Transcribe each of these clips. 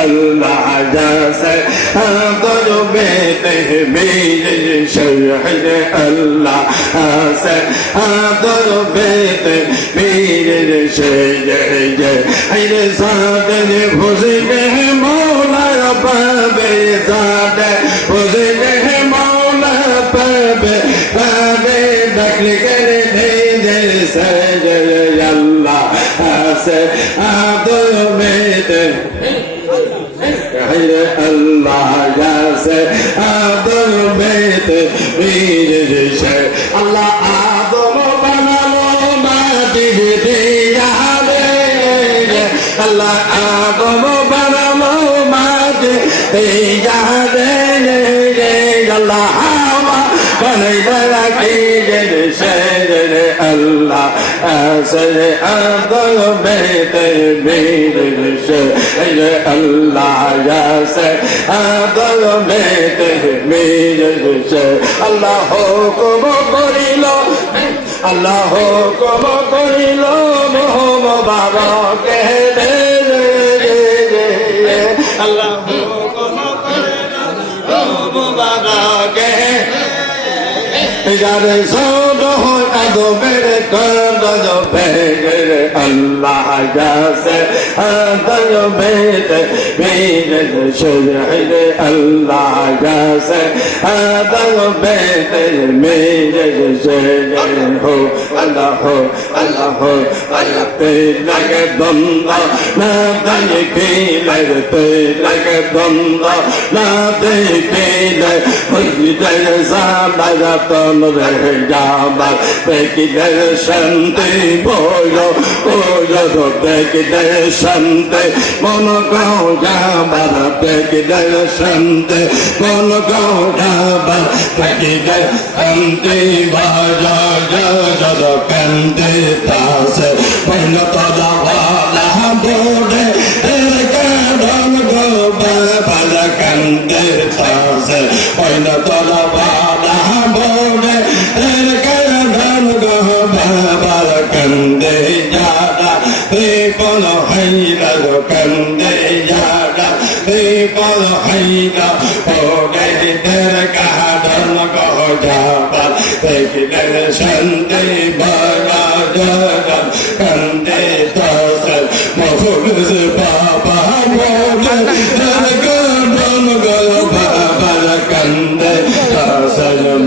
अल्लाह जैसे तो बेटे मेरे शहर अल्लाह से तो बेटे मेरे शहर सादे भुजने मौला पावे सादे भुजने मौला पावे पावे दखल करे जैसे अल्लाह से तो बेटे अल्लाह जैसे आदम बेट मेरे शे अल्लाह आदम बनालो माटी दिया रे अल्लाह आदम बनालो माटी दिया रे अल्लाह हवा बनैला के शे अल्लाह ऐसे आदम बेट मेरे शे अल्लाह जैसे आदम बेटे मेरे से अल्लाह हुकुम करिलो अल्लाह हुकुम करिलो मोहम्मद बाबा के दे अल्लाह हुकुम करिलो मोहम्मद बाबा के यार सोनो आदम बेटे कर दो बेटे अल्लाह जैसे आदम बेटे मेरे शहर अल्लाह जैसे आदम बेटे मेरे शहर हो अल्लाह हो अल्लाह हो अल्लाह तेरा के बंदा ना दे के तेरा बंदा ना दे के मुझे सादा तुम रह जाबा बेकी दर्शनते बोलो बोलो बेकी दर्शनते मन गाँव जाबा बेकी दर्शनते मन गाँव जाबा बेकी दर्शनते बाजा जा कंदे तास पहला ताजा वाला बोले तेरे कांडम गो बाबा कंदे तास पहला ताजा वाला बोले तेरे कांडम गो बाबा कंदे जादा हे बोलो हैला कंदे जादा हे बोलो हैला बोले तेरे कांडम गो जाबा तेरे दर्शन दे बाबा जादा कंदे तास महफूज बाबा बोले तेरे कांडम गो बाबा कंदे तास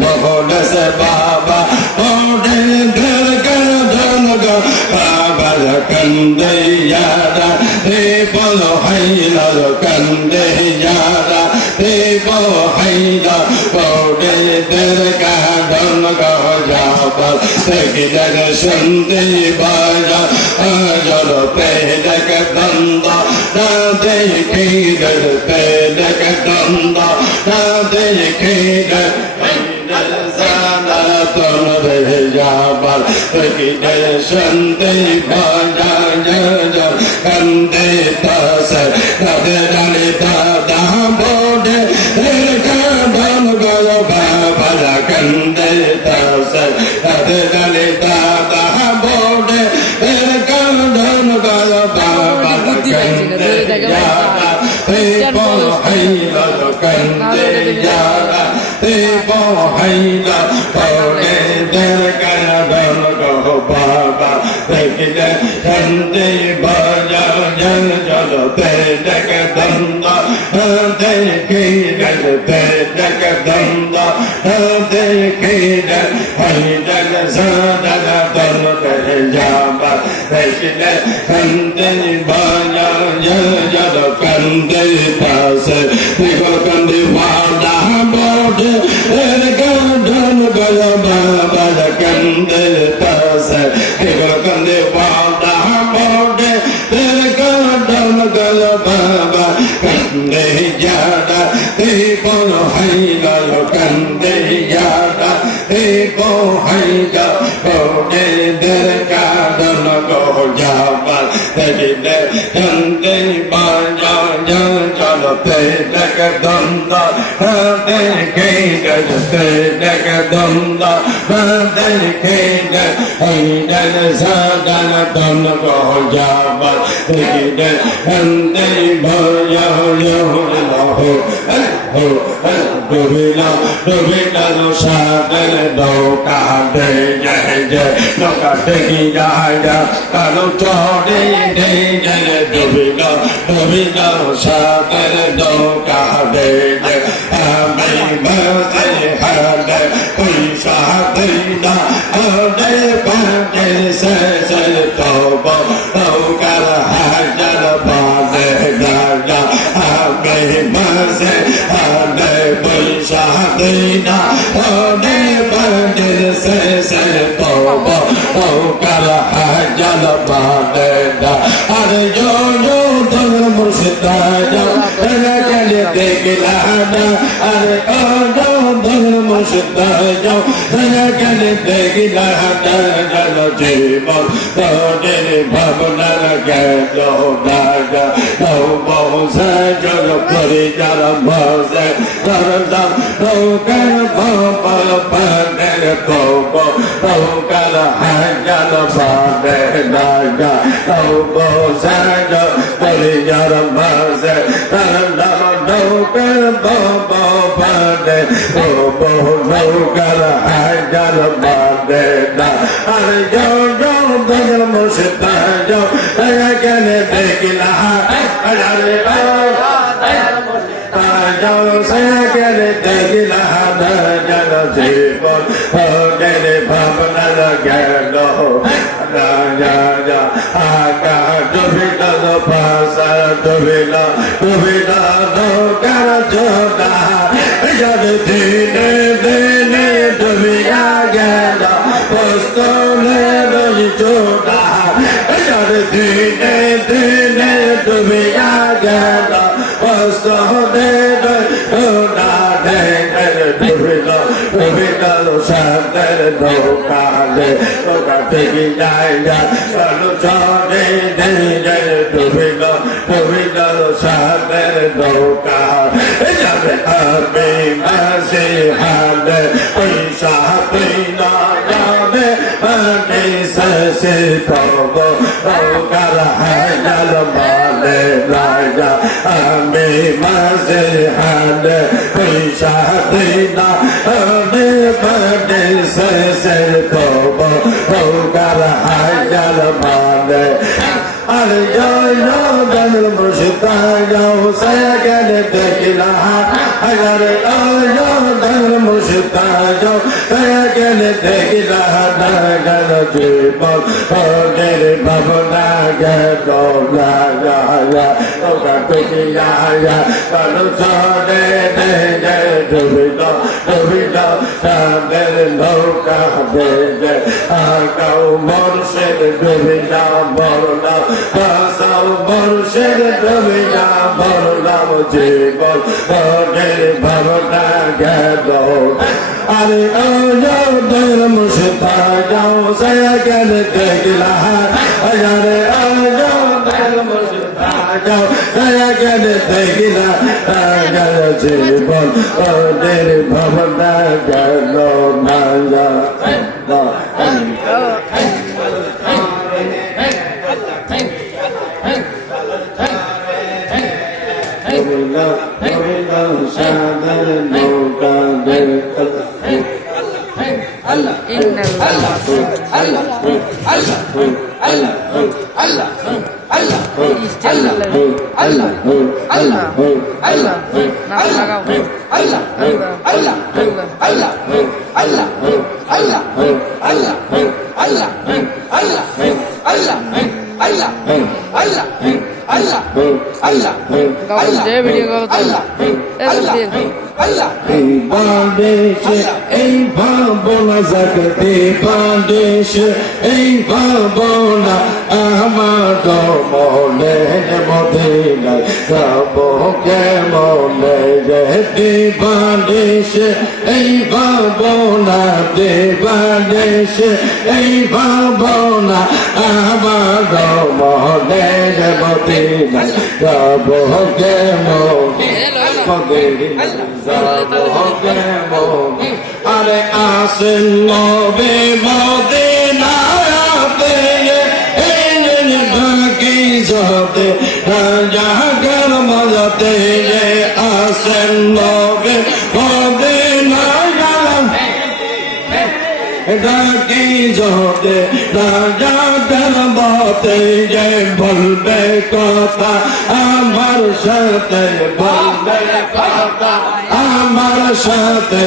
महफूज बाबा बोले तेरे कांडम गो बाबा कंदे यादा हे बोलो हैला कंदे यादा हे बोलो हैला बोले तेरे कांडम गो जाबा तेरे दर्शन दे बाजा जलो तेरे के बंदा ना देखे तेरे के बंदा ना देखे तुम रह जाबा तेरे दर्शन दे बाजा जलो कंदे तास दादे डाले दादा बोले तेरे कांडम गो बाबा कंदे तास दादे डाले दादा बोले तेरे कांडम गो बाबा कंदे जादा हे बोलो हैला कंदे जादा हे बोलो हैला बोले तेरे कांडम गो बाबा तेरे कंदे बाजा जलो तेरे के बंदा देखे तेरे के बंदा देखे हैदर सादा तुम कर जाबा देखे कंदे बाजा जलो कंदे पास देखो कंदे वाला बोले तेरे कांडम गो बाबा कंदे पास देखो कंदे वाला बोले तेरे कांडम गो बाबा कंदे जादा हे बोलो हैला कंदे जादा हे बो हैला बोले तेरे कांडम गो जाबा तेरे कंदे बाजा जलो te daga danda de ke te daga danda de ke ai dan sa dan dan ko jaba de de ande ba ya ya ho Dovila lo sa de do ka de je no ka de ki ja ja ka lo cho de Dovila lo sa de do ka de je mai ma se ha de oi sa de na de pa de se to bo to ka ha ja lo ba de da ja mai ma se Shahadina, Hone Bandit, Sese, Toba, Okala, Hajala, Bandeda, Arayo, Tonga Mursita, Rakali, Tegilana, Arayo, Tonga Mursita, Rakali, Tegilana, Jalajibo, Tony, Babana, Gado, Naga, no Mosa, Jolo, Purida, Mose, no can papa pane coco, no can hang a pane naga, no bosanga, Poliyara Mase, no can papa pane, no can hang a pane, and don't the Mositajo, I can take it out, Jao saya kene tegila hada jala jibon, kene bhavana lagelo, ja aga dubila no pasa dubila no kara joda, jale dine dubila gela, postone no joda, jale dine dubila gela, postone Hey, আরে আসেন নবে মদিনাতে ঢাকি যাতে জাগার মজাতে আসেন নবে মদিনাতে ডাকি যাতে জাগার মতে যে বলবে কথা আমার সাথে বলবে কথা আমার সাথে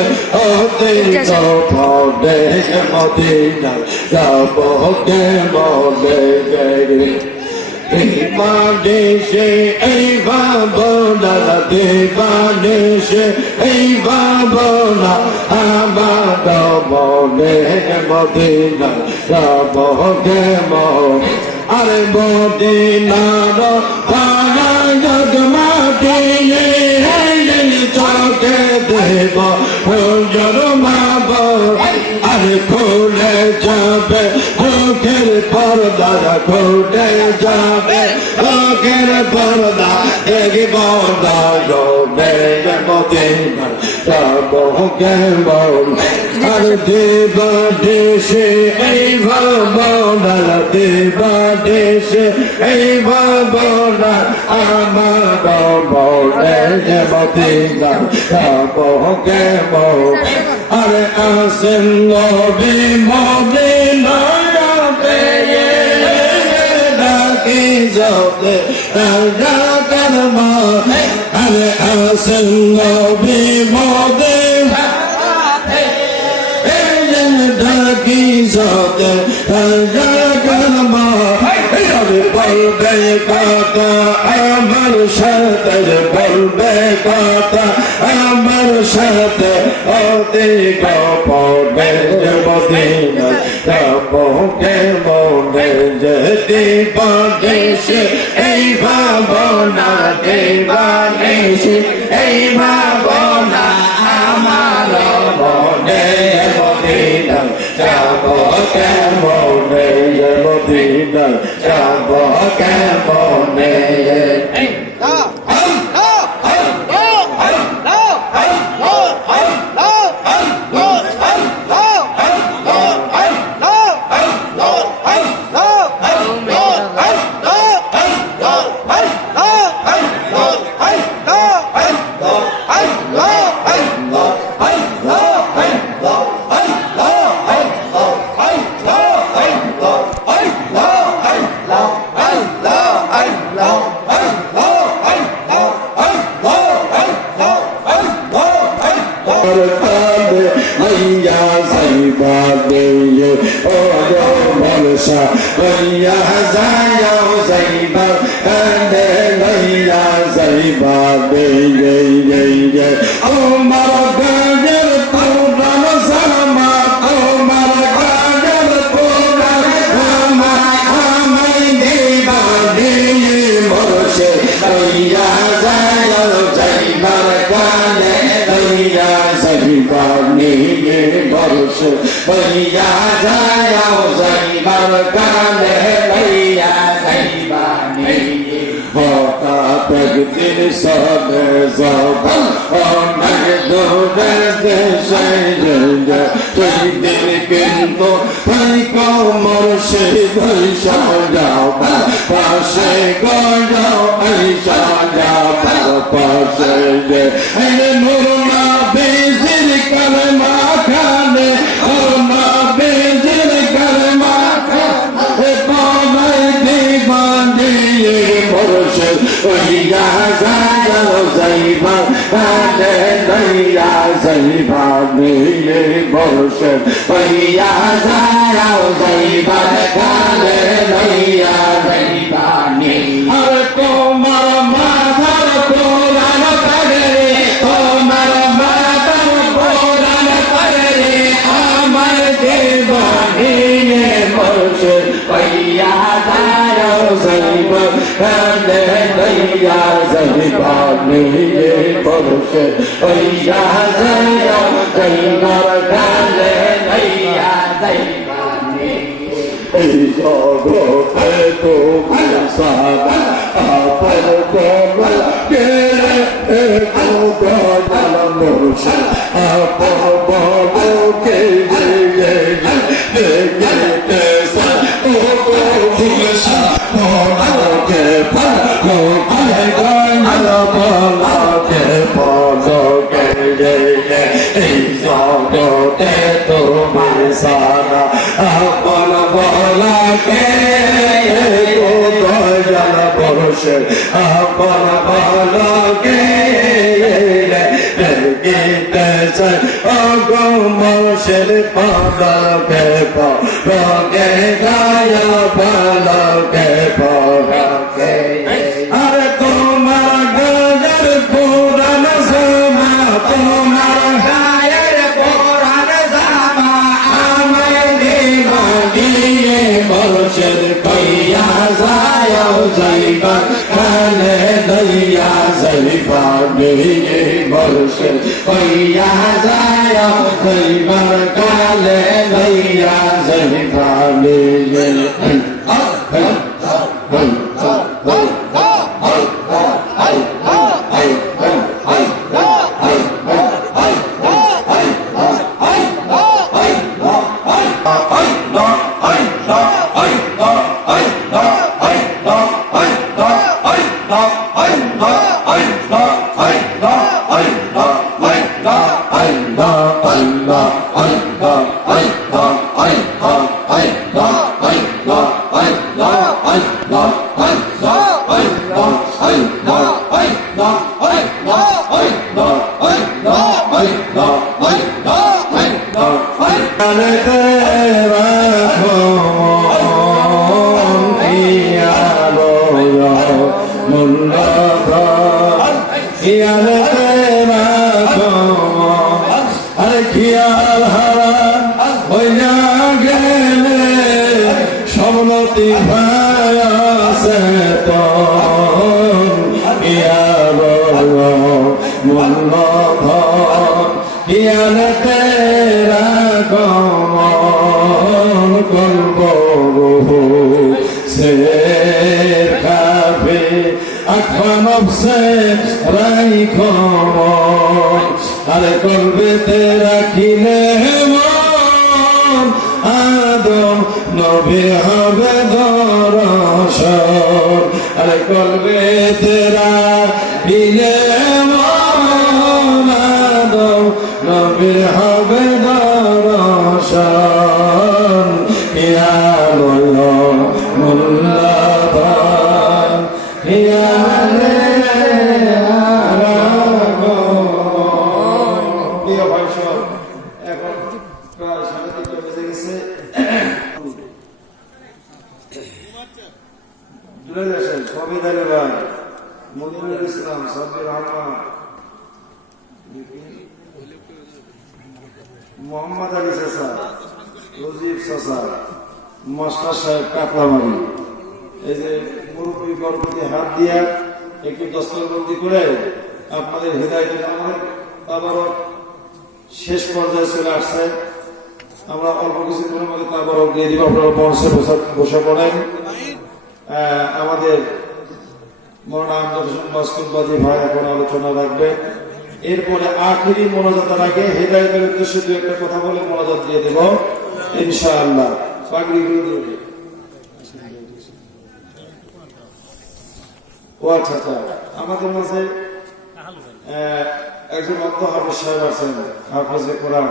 ওতে যাবে মদিনা যাব কে বলে দেশে এই ভাবনা দেশে এই ভাবনা আমার বলে মদিনা যাব কে আরে মদিনার পানা জগমাতে চোখে দেব জন্মাব আরে খুলে যাবে চোখের পর্দা খুলে যাবে চোখের পর্দা দেখিব মদিনা যাব কেমন আর দেব দেশে এই ভাবনা দেব দেশে এই ভাবনা আমার বলে মদিনা যাব কেমন আরে আসেন নবী মদিনাতে ডাকি যাতে জাগার মা আরে আসেন নবী মদিনাতে ডাকি যাতে জাগার মা বলবে কথা আমার সাথে বলবে কথা আমার সাথে ওতে গপবে মদিনা যাব কেমনে যেতে পারছে এই ভাবনা দেবানিসে এই ভাবনা আমার মনে মদিনা যাব কেমনে মদিনা যাব কেমনে भैया जाओ ज़ैबर काले भैया ज़ैबानी होता तक दिल सब ज़ोबा और मजदूर देशे जंजा कोई दिल किंतु भाई को मुर्शिद ऐसा जाओ पासे को जाओ ऐसा जाओ पासे जे ऐने नूरना बेज़िर कलमा खाने और ना बेज़िर कलमा खाने पावे दीवाने ये मुर्शिद भैया जाओ ज़ैबर काले भैया ज़ैबानी ये मुर्शिद भैया जाओ ज़ैबर काले भैया ज़ैबानी हर को माधर को राम करे हमार माधर को राम करे अमर देवानी ये मुर्शिद भैया जाओ ज़ैबर काले भैया ज़ैबानी ये मुर्शिद भैया जाओ ज़ैबर काले भैया ज़ैबानी এই জগতে তুমি সারা আপন বল কে দয়াল মুর্শিদ আপন বল কে এই জগতে তোমার সারা আপন বলাকে দয়াল মুর্শিদ আপন বলাকে মুর্শিদ পাদকে পরকে গায়া পালকে পরকে আরে তোমার গায়ের পুরান জামা তোমার গায়ের পুরান জামা আমি দিয়ে মুর্শিদ কইয়া যায় যাইবা কালে দইয়া যাইবা দিয়ে মুর্শিদ কইয়া যায় যাইবার কালে দইয়া যাইবা দিয়ে সবলতি ভায়াসে তো মূল্য ইয়ানতে রাগমন করব সে কাফে আখনব সে রাইখ আরে কলবেতে রাখিলে মন আদম নবী হবে দর্শন আরে কলবেতে রাখিলে মন আদম নবী হবে দর্শন ইয়া মুল্লাবান ইয়া ইসলাম সাব্বির রহমান মোহাম্মদ আলী চাচা রজিব চাচা মাস্টার সাহেব কাকলামারি এই যে মুরব্বী গর্ভবতী হাত দিয়া একটু দস্তরবন্দি করে আপনাদের হৃদায়তের আমাদের তাবারক শেষ পর্যায়ে চলে আসছে। আমরা অল্প কিছুদিনের মধ্যে তাবারক দিয়ে দিব, আপনারা মঞ্চে বসে পড়েন। আমাদের মৌলানা বাস্তববাদী ভাই এখন আলোচনা রাখবে, এরপরে আখিরি মোনাজাতের আগে হেদায়েতের উদ্দেশ্যে দু একটা কথা বলে মোনাজাত দিয়ে দেব ইনশাআল্লাহ। পাগড়িগুলো দিয়ে ও আচ্ছা আচ্ছা, আমাদের মাঝে একজন অর্থ হাফেজ সাহেব আছেন, হাফেজে কোরআন।